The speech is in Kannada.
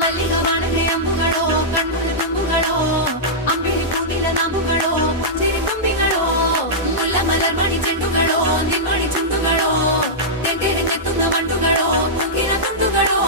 ಮಲ್ಲಿಗವಾನದೆ ಅಂಬುಗಳೋ ಕಣ್ಮುಲ ತುಂಬುಗಳೋ ಅಂಬಿಳಿ ಹೂವಿನ ನಾಂಬುಗಳೋ ಸಿರಿ ಕೊಂಬಿಗಳೋ ಮುಲ್ಲ ಮಲರ್ಮಣಿ ಚೆಂಡುಗಳೋ ನಿಮ್ಮಣಿ ಚುಂಡುಗಳೋ ತೆಂಟೆರೆ ತೆತ್ತುಂಗ ಬಂಡುಗಳೋ ಮುಂಗಿನ ತುಂಡುಗಳೋ